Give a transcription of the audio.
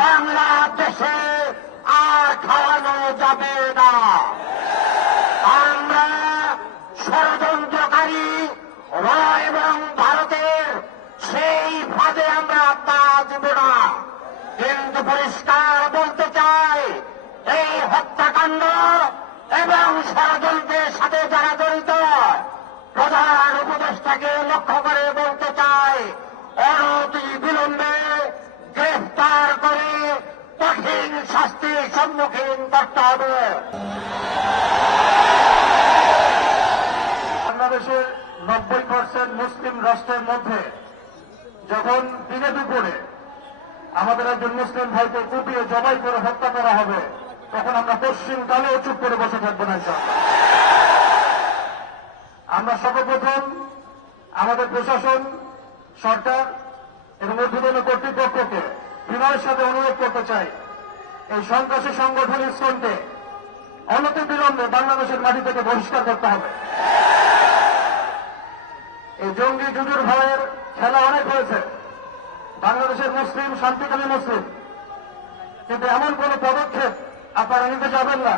বাংলাদেশে আর খাওয়ানো যাবে না। আমরা ষড়যন্ত্রকারী এবং ভারতের সেই ফাঁদে আমরা পা দেব না। কিন্তু পরিষ্কার বলতে চাই, এই হত্যাকাণ্ড এবং ষড়যন্ত্রের সাথে যারা জড়িত, প্রধান উপদেষ্টাকে লক্ষ্য করে শাস্তির সম্মুখীন করতে হবে বাংলাদেশের নব্বই পার্সেন্ট মুসলিম রাষ্ট্রের মধ্যে যখন দিনে দুপুরে আমাদের একজন মুসলিম ভাইকে কুপিয়ে জবাই করে হত্যা করা হবে, তখন আমরা পশ্চিম কালেও চুপ করে বসে থাকব না। আমরা সর্বপ্রথম আমাদের প্রশাসন, সরকার এবং ঊর্ধ্বতন কর্তৃপক্ষকে বিনয়ের সাথে অনুরোধ করতে চাই এই সন্ত্রাসী সংগঠনের শ্রমকে বিলম্বে বাংলাদেশের মাটি থেকে বহিষ্কার করতে হবে। এই জঙ্গি জুজুর ভয়ের খেলা অনেক হয়েছে। বাংলাদেশের মুসলিম, শান্তিকামী মুসলিম। কিন্তু এমন কোন পদক্ষেপ আপনারা নিতে যাবেন না।